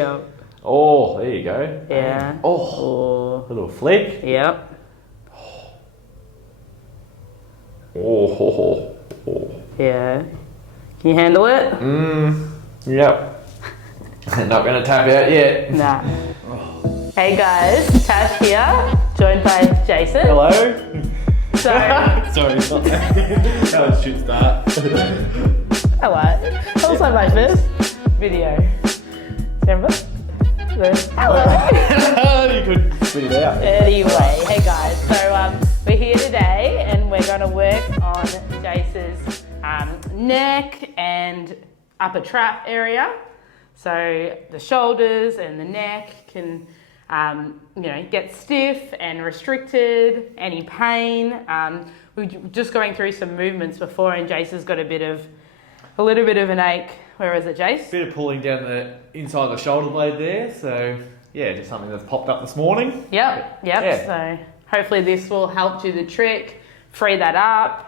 Yep. Oh, there you go. Yeah. Oh, a little flick. Yep. Oh. Yeah. Can you handle it? Yep. Not going to tap out yet. Nah. Hey guys, Tash here, joined by Jason. Hello. So, Sorry, it's not that was a shit start. hello. Also my first video. Remember? Hello. You couldn't spit it out. Anyway, hey guys, so we're here today and we're going to work on Jace's neck and upper trap area. So the shoulders and the neck can get stiff and restricted, any pain. We were just going through some movements before and Jace has got a little bit of an ache. Where is it, Jace? Bit of pulling down the inside of the shoulder blade there, so yeah, just something that's popped up this morning. Yep. Yeah. So hopefully this will help do the trick, free that up.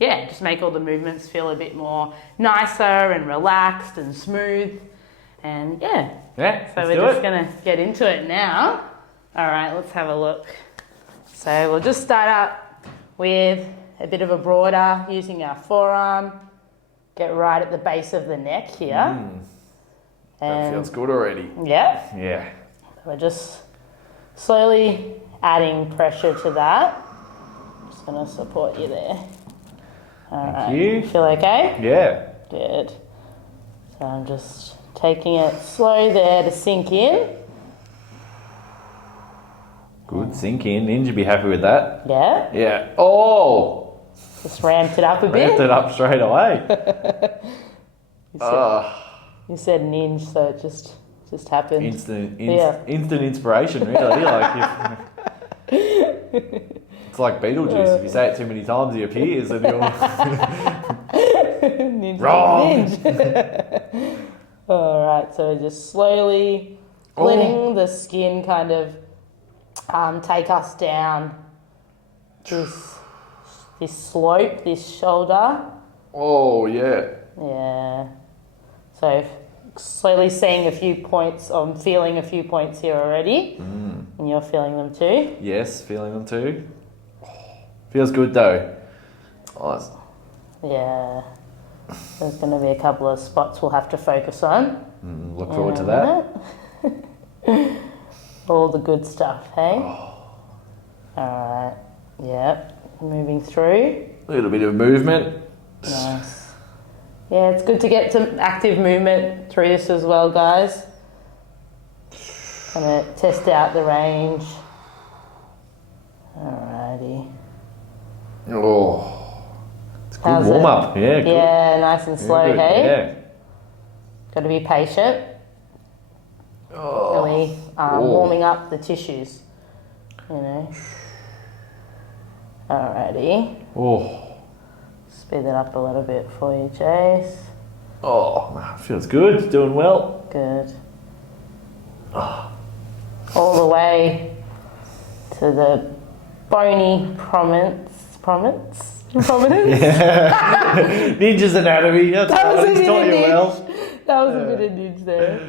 Just make all the movements feel a bit more nicer and relaxed and smooth. And Yeah. so we're just going to get into it now. All right, let's have a look. So we'll just start up with a bit of a broader using our forearm. Get right at the base of the neck here. That feels good already. Yeah. Yeah. We're just slowly adding pressure to that. Just going to support you there. All right. Thank you. Feel okay? Yeah. Good. So I'm just taking it slow there to sink in. Good, sink in. Ninja would be happy with that. Yeah. Yeah. Oh! Just ramped it up a bit. Ramped it up straight away. You said ninja, so it just happened. Instant inspiration, really. Like it's like Beetlejuice. If you say it too many times, he appears, and you're Ninja. wrong. Ninja. All right, so just slowly letting the skin kind of take us down this slope, this shoulder. Oh yeah. Yeah. So slowly seeing a few points, I'm feeling a few points here already. And you're feeling them too? Yes, feeling them too. Feels good though. Oh, Yeah. There's going to be a couple of spots we'll have to focus on. look forward to that. All the good stuff, hey? Alright. Yep. Moving through. A little bit of movement. Nice. Yeah, it's good to get some active movement through this as well, guys. Gonna test out the range. Alrighty. Oh, it's a good How's warm it? up. Yeah, good. Yeah, nice and slow, Good, hey? Yeah. Got to be patient. Really warming up the tissues, Alrighty. Oh. Speed it up a little bit for you, Jace. Oh, feels good. Doing well. Good. All the way to the bony prominence. Yeah. Ninja's anatomy. That's That was right. a He's bit taught of you ninja. well. That was a bit of ninja there.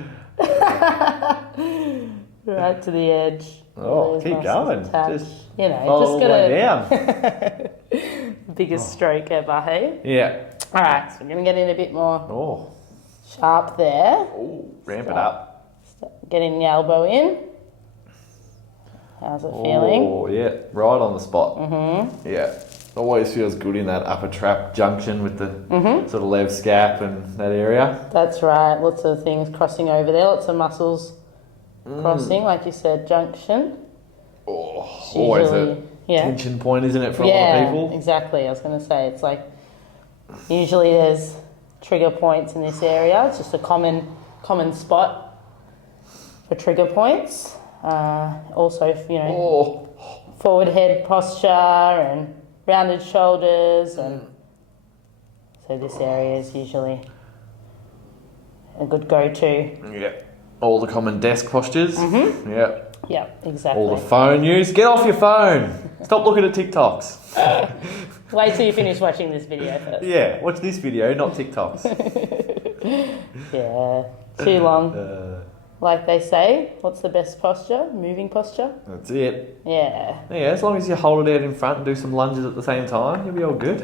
Right to the edge. Oh, Those keep muscles going. attached. Just follow just all the way gotta down. biggest stroke ever, hey? Yeah. Alright, so we're gonna get in a bit more Oh. sharp there. Oh, ramp it up. Getting the elbow in. How's it feeling? Oh, yeah. Right on the spot. Mm-hmm. Yeah. Always feels good in that upper trap junction with the sort of lev scap and that area. That's right. Lots of things crossing over there. Lots of muscles crossing, like you said, junction. Oh, always a tension point, isn't it, for a lot of people? Exactly. I was going to say, it's like usually there's trigger points in this area. It's just a common spot for trigger points. Also, forward head posture and rounded shoulders, and so this area is usually a good go-to. Yeah. All the common desk postures. Yeah. Yeah, exactly. All the phone use. Get off your phone. Stop looking at TikToks. Wait till you finish watching this video first. Yeah, watch this video, not TikToks. Yeah. too long. Like they say, what's the best posture? Moving posture? That's it. Yeah. Yeah, as long as you hold it out in front and do some lunges at the same time, you'll be all good.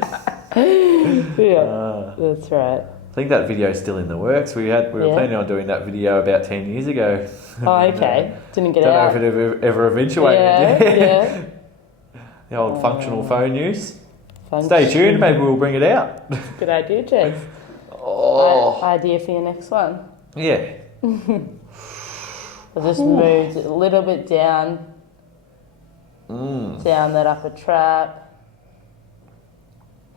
Yeah, that's right. I think that video's still in the works. We were planning on doing that video about 10 years ago. Oh, okay. Didn't get Don't out. know if it ever eventuated. Yeah. The old functional phone use. Stay tuned, maybe we'll bring it out. Good idea, Jess. Oh. Idea for your next one. Yeah. I just moved a little bit down that upper trap,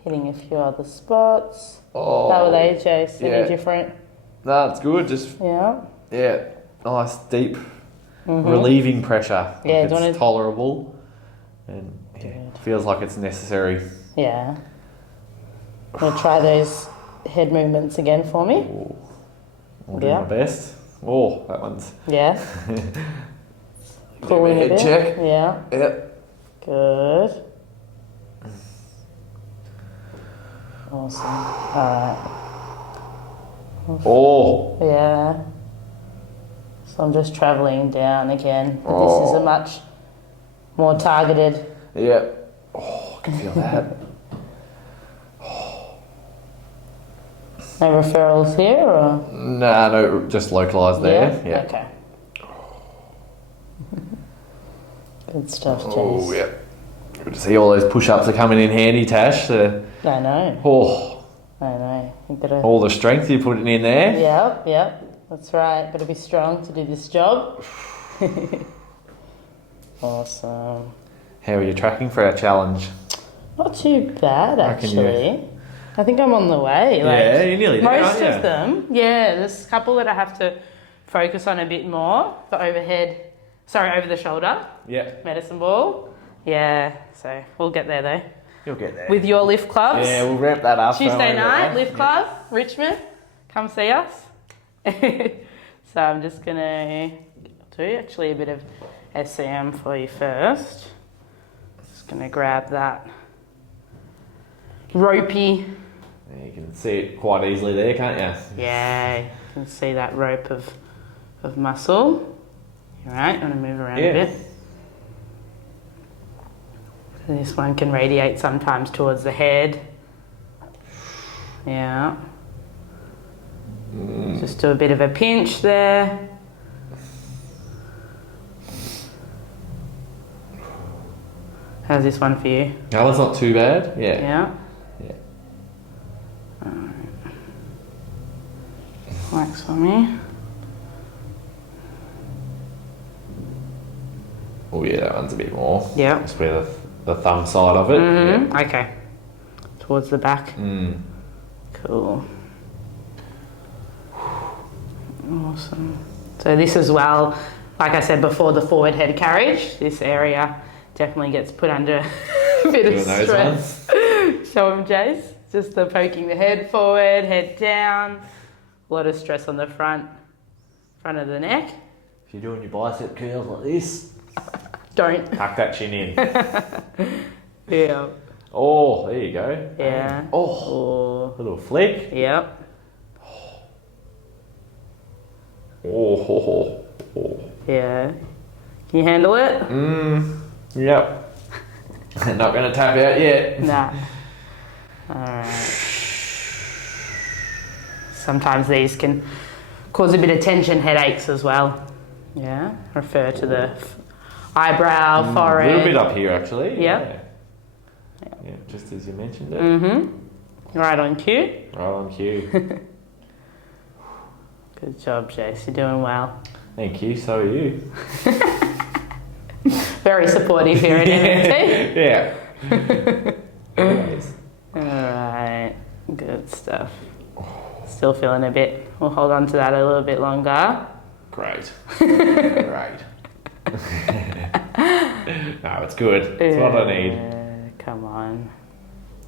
hitting a few other spots. Oh. How were they, Jace? Any different? No, it's good. Just Yeah. Nice deep relieving pressure. Yeah, It's tolerable and feels like it's necessary. Yeah. Want to try those head movements again for me? Ooh. I'll do my best. Oh, that one's... Yeah. Pulling a bit. Check. Yeah. Yep. Good. Awesome. Alright. Oh. Yeah. So I'm just travelling down again. This is a much more targeted. Yeah. Oh, I can feel that. No referrals here or? No, just localised there. Yeah. Okay. Good stuff, Jace. Oh, yeah. Good to see all those push-ups are coming in handy, Tash. I know. Oh. I know. You've got to... All the strength you're putting in there. Yep. That's right. Got to be strong to do this job. Awesome. How are you tracking for our challenge? Not too bad, actually. I think I'm on the way. Yeah, you're nearly there, most aren't you? of them. Yeah, there's a couple that I have to focus on a bit more. The over the shoulder. Yeah. Medicine ball. Yeah, so we'll get there though. You'll get there. With your lift clubs. Yeah, we'll wrap that up. Tuesday night, lift club, Richmond. Come see us. So I'm just going to do actually a bit of SCM for you first. Just going to grab that ropey. Yeah, you can see it quite easily there, can't you? Yeah, you can see that rope of muscle. All right, I'm going to move around a bit. So this one can radiate sometimes towards the head. Yeah. Just do a bit of a pinch there. How's this one for you? That one's not too bad. Yeah. Yeah. Yeah. Alright. Relax for me. Oh yeah, that one's a bit more. Yeah. Just where the thumb side of it. Mm-hmm. Yeah. Okay. Towards the back. Cool. Awesome. So this as well, like I said before, the forward head carriage, this area definitely gets put under a bit of stress. Show them, Jace. Just the poking the head forward, head down. A lot of stress on the front of the neck. If you're doing your bicep curls like this, don't. tuck that chin in. Yeah. Oh, there you go. Yeah. Oh, a little flick. Yep. Oh. Yeah. Can you handle it? Yep. Not going to tap out yet. Nah. Alright. Sometimes these can cause a bit of tension, headaches as well. Yeah. Refer to the eyebrow, forehead. A little bit up here actually. Yeah. Yeah, just as you mentioned it. Mm-hmm. Right on cue. Right on cue. Good job, Jace. You're doing well. Thank you. So are you. Very supportive here at MMT. Yeah. Always. Alright. Good stuff. Still feeling a bit. We'll hold on to that a little bit longer. Great. Great. No, it's good. It's what I need. Come on.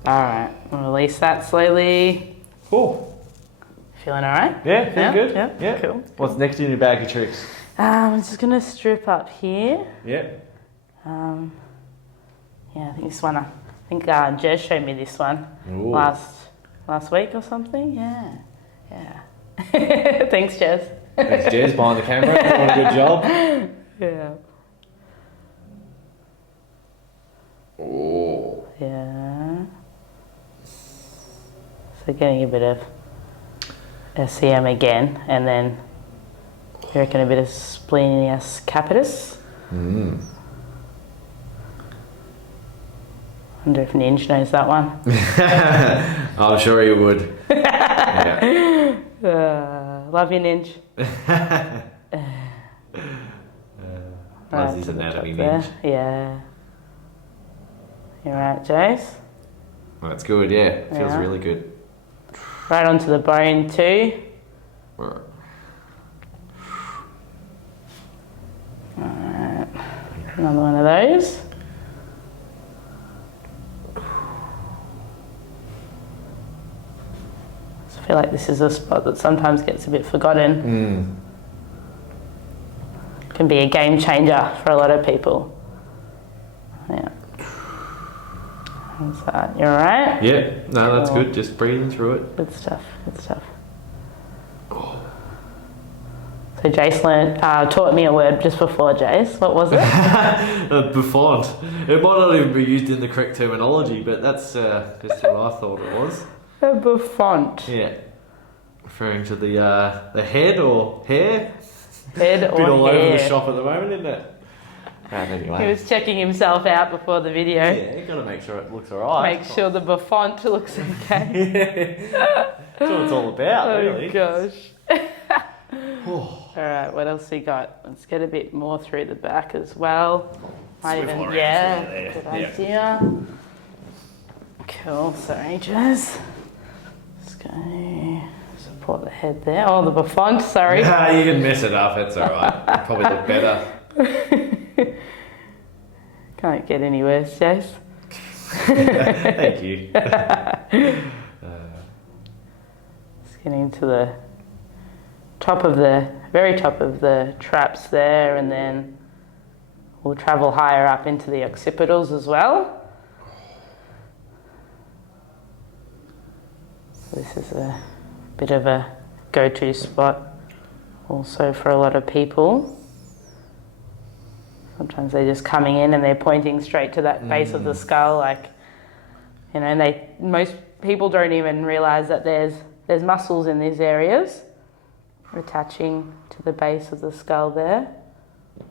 Alright. Release that slowly. Cool. Feeling alright? Yeah, feeling good. Yeah. Cool. What's next in your bag of tricks? I'm just going to strip up here. Yeah. Yeah, I think this one, Jez showed me this one last week or something. Yeah. Thanks, Jez. Thanks, Jez, behind the camera. Doing a good job. Yeah. Oh. Yeah. So getting a bit of SCM again, and then you reckon a bit of splenius capitis. Wonder if Ninja knows that one. I'm sure he would. Yeah. Love you, Ninja. Loves his anatomy, there. Ninja. Yeah. You're right, Jace. Well, that's good, yeah. Feels Yeah. really good. Right onto the bone too. Alright. Another one of those. I feel like this is a spot that sometimes gets a bit forgotten. Can be a game changer for a lot of people. Yeah. How's that? You alright? Yeah, no, that's Cool. good. Just breathing through it. Good stuff, good stuff. So Jace taught me a word just before, Jace. What was it? Buffont. It might not even be used in the correct terminology, but that's just what I thought it was. A buffont. Yeah. Referring to the head or hair. Head or Bit all hair. over the shop at the moment, isn't it? Anyway. He was checking himself out before the video. Yeah, you got to make sure it looks alright. Make sure the buffont looks okay. That's what it's all about, really. Oh gosh. Alright, what else we got? Let's get a bit more through the back as well. Might Swivel even, around yeah, through there. good Yeah. idea. Cool, sorry Jazz. Let's go support the head there. Oh, the buffont, sorry. Nah, you can mess it up, it's alright. Probably look better. Can't get any worse, Jace. Thank you. Just getting into the very top of the traps there, and then we'll travel higher up into the occipitals as well. So this is a bit of a go-to spot also for a lot of people. Sometimes they're just coming in and they're pointing straight to that base of the skull, like, you know, and most people don't even realise that there's muscles in these areas attaching to the base of the skull there.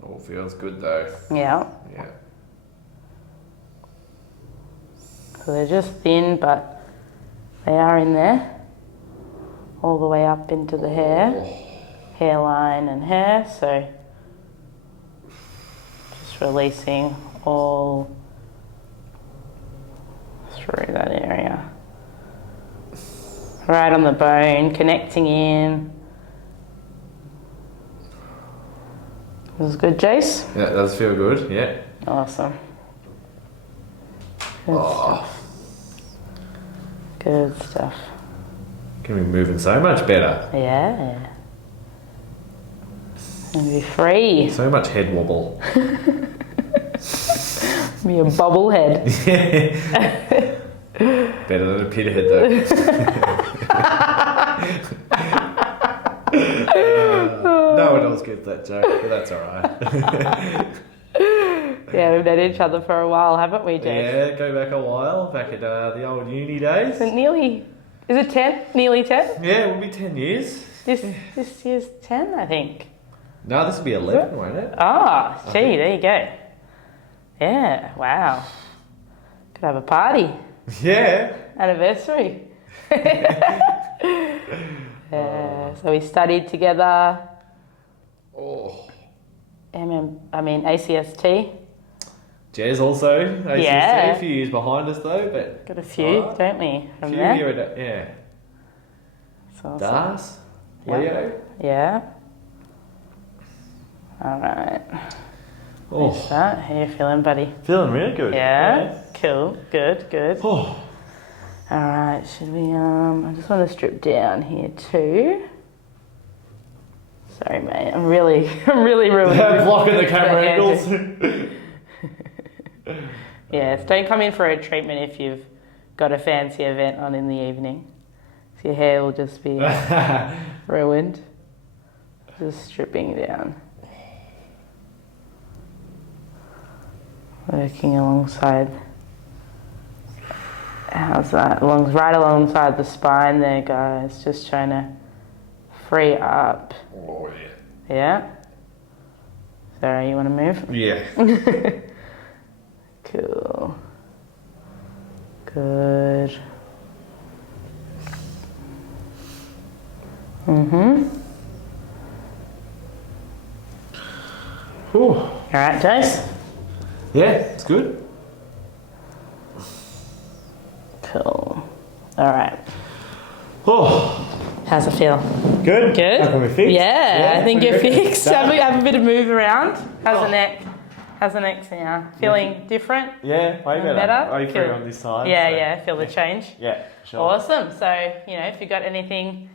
All feels good though. Yeah. Yeah. So they're just thin, but they are in there, all the way up into the hairline and hair. So just releasing all through that area. Right on the bone, connecting in. This is good, Jace? Yeah, it does feel good, yeah. Awesome. Good stuff. Good stuff. Can be moving so much better. Yeah. And be free. So much head wobble. Be a bobblehead. Better than a pit head though. No one else gets that joke, but that's alright. Yeah, we've known each other for a while, haven't we, Jake? Yeah, go back a while, back at the old uni days. So is it 10? Nearly 10? Yeah, it will be 10 years. This year's 10, I think. No, this will be 11, won't it? Ah, gee, there you go. Yeah, wow. Could have a party. Yeah. Anniversary. So we studied together. Oh. ACST. Jez also, ACST, Yeah. a few years behind us though, but... Got a few, don't we, from few there? here yeah. That's awesome. Das, Yeah. Leo. Yeah. All right. What's that? How you feeling, buddy? Feeling really good. Yeah. Cool. Good. Oh. All right. Should we? I just want to strip down here too. Sorry, mate. I'm really ruining. Blocking the camera angles. Yes. Don't come in for a treatment if you've got a fancy event on in the evening. So your hair will just be ruined. Just stripping down. Working alongside. How's that? Right alongside the spine there, guys. Just trying to free up. Oh, yeah. Yeah? Sorry, you want to move? Yeah. Cool. Good. All right, Jace? Yeah, it's good. Cool. All right. Oh, How's it feel? good. Good? How can we fix? Yeah, I think you're pretty good. fixed. Have a bit of move around. How's the neck? How's the neck now? Feeling different? Yeah, way better. Better? Oh, you feel Feel- on this side. Yeah, so- yeah. Feel the change? Yeah, sure. Awesome. So, if you've got anything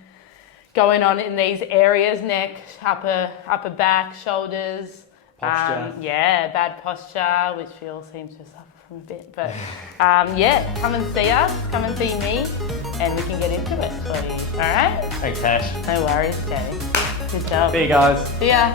going on in these areas, neck, upper back, shoulders. Posture. Bad posture, which we all seem to suffer from a bit. But come and see us, come and see me, and we can get into it for you. All right? Thanks, Tash. No worries, Daddy. Good job. See you guys. See ya.